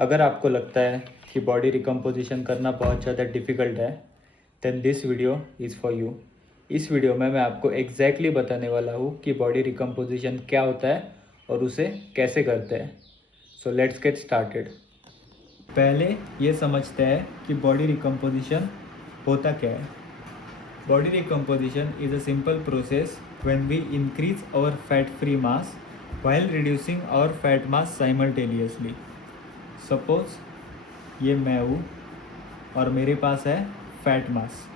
अगर आपको लगता है कि बॉडी रिकम्पोजिशन करना बहुत ज़्यादा डिफ़िकल्ट है, then this video is for you. इस वीडियो में मैं आपको एग्जैक्टली बताने वाला हूँ कि बॉडी रिकम्पोजिशन क्या होता है और उसे कैसे करते हैं। So let's get started. पहले ये समझते हैं कि बॉडी रिकम्पोजिशन होता क्या है। Body recomposition is a simple process when we increase our fat-free mass while reducing our fat mass simultaneously. Suppose ये मैं हूँ और मेरे पास है फैट मास।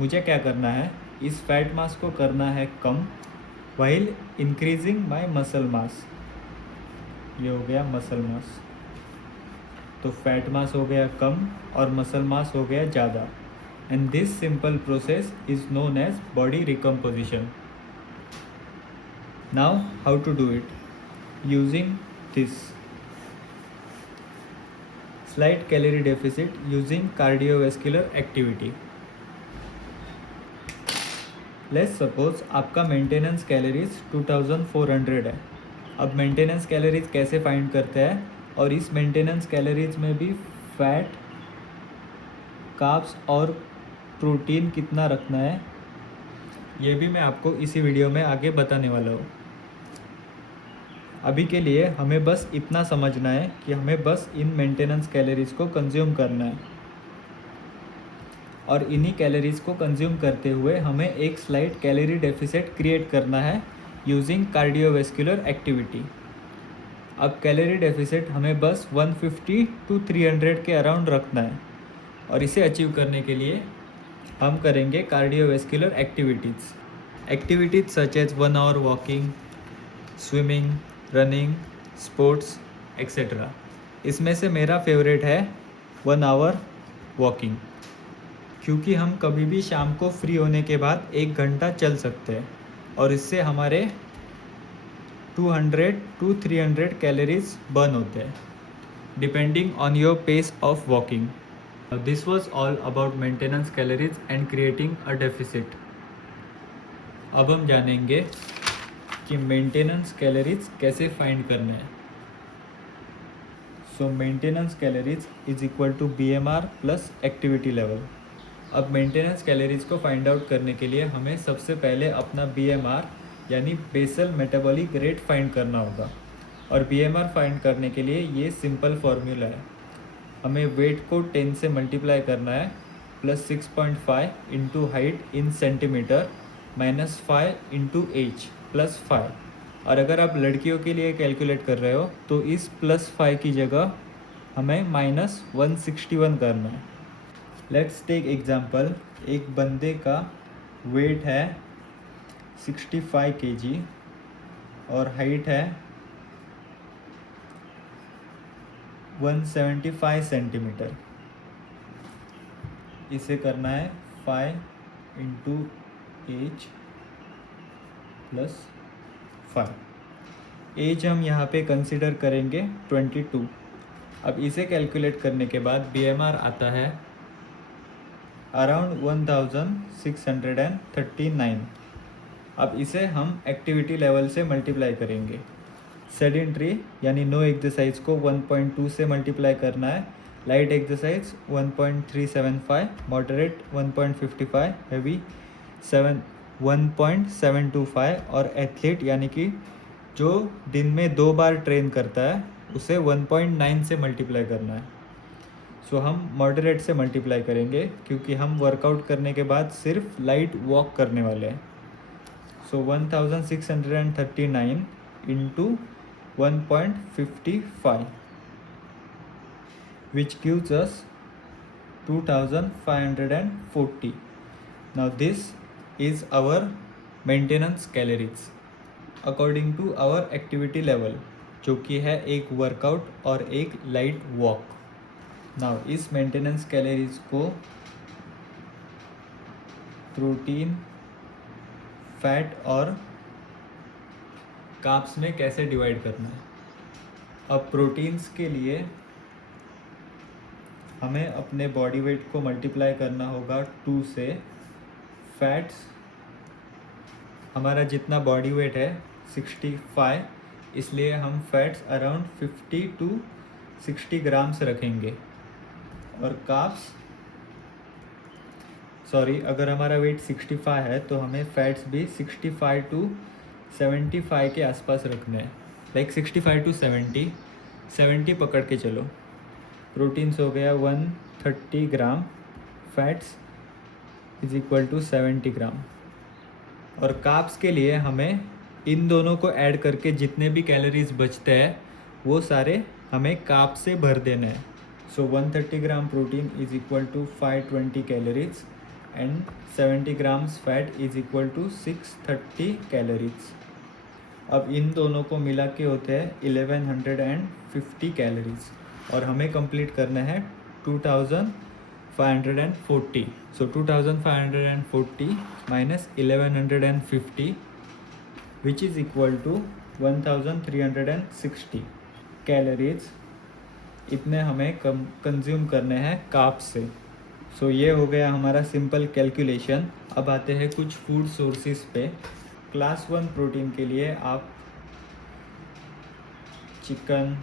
मुझे क्या करना है, इस फैट मास को करना है कम while increasing my muscle mass। ये हो गया मसल मास। तो फैट मास हो गया कम और मसल मास हो गया ज़्यादा। And this simple process is known as body recomposition. Now, how to do it? Using this slight calorie deficit using cardiovascular activity. Let's suppose आपका मेंटेनेंस कैलोरीज 2400 है। अब मेंटेनेंस कैलोरीज कैसे फाइंड करते हैं और इस मेंटेनेंस कैलोरीज में भी फैट, कार्ब्स और प्रोटीन कितना रखना है, ये भी मैं आपको इसी वीडियो में आगे बताने वाला हूँ। अभी के लिए हमें बस इतना समझना है कि हमें बस इन मेंटेनेंस कैलोरीज को कंज्यूम करना है और इन्हीं कैलोरीज को कंज्यूम करते हुए हमें एक स्लाइट कैलोरी डेफिसिट क्रिएट करना है यूजिंग कार्डियोवैस्कुलर एक्टिविटी। अब कैलोरी डेफिसिट हमें बस 150 टू 300 के अराउंड रखना है और इसे अचीव करने के लिए हम करेंगे cardiovascular activities such as 1 hour walking, swimming, running, sports etcetera. इसमें से मेरा फेवरेट है 1 आवर वॉकिंग, क्योंकि हम कभी भी शाम को फ्री होने के बाद 1 घंटा चल सकते हैं और इससे हमारे 200 टू 300 कैलोरीज बर्न होते हैं depending on your pace of walking. This was all about maintenance calories and creating a deficit. अब हम जानेंगे कि मेंटेनेंस कैलोरीज कैसे फाइंड करने हैं। So maintenance calories is equal to BMR plus activity level. अब मेंटेनेंस कैलोरीज को find out करने के लिए हमें सबसे पहले अपना BMR यानी बेसल मेटाबॉलिक रेट फाइंड करना होगा और BMR फाइंड करने के लिए ये सिंपल फार्मूला है। हमें वेट को 10 से मल्टीप्लाई करना है plus 6.5 into height in centimetre minus 5 into age plus 5। और अगर आप लड़कियों के लिए कैलकुलेट कर रहे हो तो इस प्लस 5 की जगह हमें माइनस 161 करना है। लेट्स टेक एग्जांपल, एक बंदे का वेट है 65 kg और हाइट है 175 सेंटीमीटर। इसे करना है 5 इंटू एज प्लस 5। एज हम यहाँ पे कंसिडर करेंगे 22। अब इसे कैलकुलेट करने के बाद BMR आता है अराउंड 1639। अब इसे हम एक्टिविटी लेवल से मल्टीप्लाई करेंगे। सेडेंट्री यानी नो एक्सरसाइज को 1.2 से मल्टीप्लाई करना है, लाइट एक्सरसाइज 1.375, मॉडरेट 1.55, हैवी 1.725 और एथलीट यानी कि जो दिन में 2 बार ट्रेन करता है उसे 1.9 से मल्टीप्लाई करना है। सो हम मॉडरेट से मल्टीप्लाई करेंगे क्योंकि हम वर्कआउट करने के बाद सिर्फ लाइट वॉक करने वाले हैं। सो 1639 into 1.55 which gives us 2540. Now this is our maintenance calories according to our activity level, जो कि है एक वर्कआउट और एक लाइट वॉक। नाउ इस मेंटेनेंस कैलोरीज को प्रोटीन, फैट और कार्ब्स में कैसे डिवाइड करना है। अब प्रोटीन्स के लिए हमें अपने बॉडी वेट को मल्टीप्लाई करना होगा 2 से। फैट्स, हमारा जितना बॉडी वेट है 65, इसलिए हम फैट्स अराउंड 50 टू 60 ग्राम्स रखेंगे। और कार्ब्स अगर हमारा वेट 65 है तो हमें फैट्स भी 65 टू 75 के आसपास रखने हैं, लाइक 65 टू 70 पकड़ के चलो। प्रोटीन्स हो गया 130 ग्राम, फैट्स इज इक्वल टू 70 ग्राम। और कार्ब्स के लिए हमें इन दोनों को ऐड करके जितने भी कैलोरीज बचते हैं वो सारे हमें कार्ब्स से भर देना है। So 130 gram protein is equal to 520 calories and 70 grams fat is equal to 630 calories. अब इन दोनों को मिला के होते हैं 1150 कैलोरीज और हमें कंप्लीट करना है 2540। So 2540 minus 1150 which is equal to 1360 calories. इतने हमें कंज्यूम करने हैं कार्ब्स से। सो ये हो गया हमारा सिंपल कैलकुलेशन। अब आते हैं कुछ फूड सोर्सेज पे। क्लास 1 प्रोटीन के लिए आप चिकन,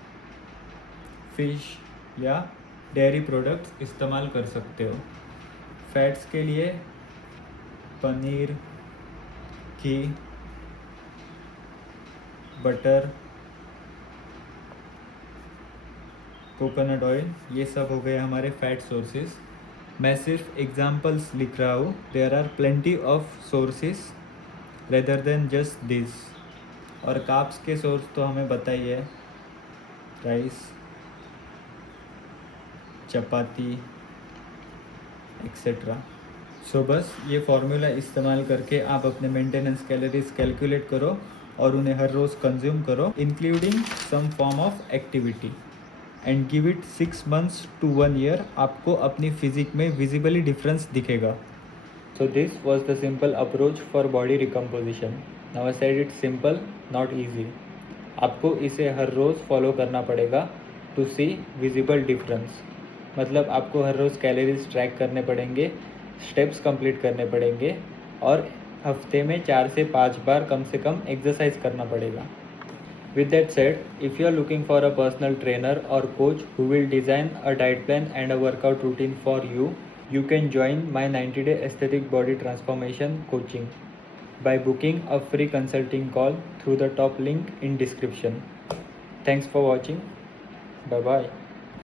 फिश या डेयरी प्रोडक्ट्स इस्तेमाल कर सकते हो। फैट्स के लिए पनीर, घी, बटर, कोकोनट ऑयल, ये सब हो गए हमारे फैट सोर्सेस। मैं सिर्फ एग्जांपल्स लिख रहा हूँ, there are plenty of sources rather than just this. और कार्ब्स के सोर्स तो हमें पता ही है, राइस, चपाती एक्सेट्रा। सो बस ये फॉर्मूला इस्तेमाल करके आप अपने मेंटेनेंस कैलोरीज कैलकुलेट करो और उन्हें हर रोज़ कंज्यूम करो, including some form of activity, and give it 6 months to 1 year। आपको अपनी फिजिक में विजिबली डिफरेंस दिखेगा। So this was the simple approach for body recomposition. Now I said it's simple, not easy. आपको इसे हर रोज़ follow करना पड़ेगा to C visible difference. मतलब आपको हर रोज़ कैलोरीज ट्रैक करने पड़ेंगे, स्टेप्स कंप्लीट करने पड़ेंगे और हफ्ते में 4 से 5 बार कम से कम एक्सरसाइज करना पड़ेगा। With that said, if you are looking for a personal trainer or coach who will design a diet plan and a workout routine for you, you can join my 90-day aesthetic body transformation coaching by booking a free consulting call through the top link in description. Thanks for watching. Bye bye.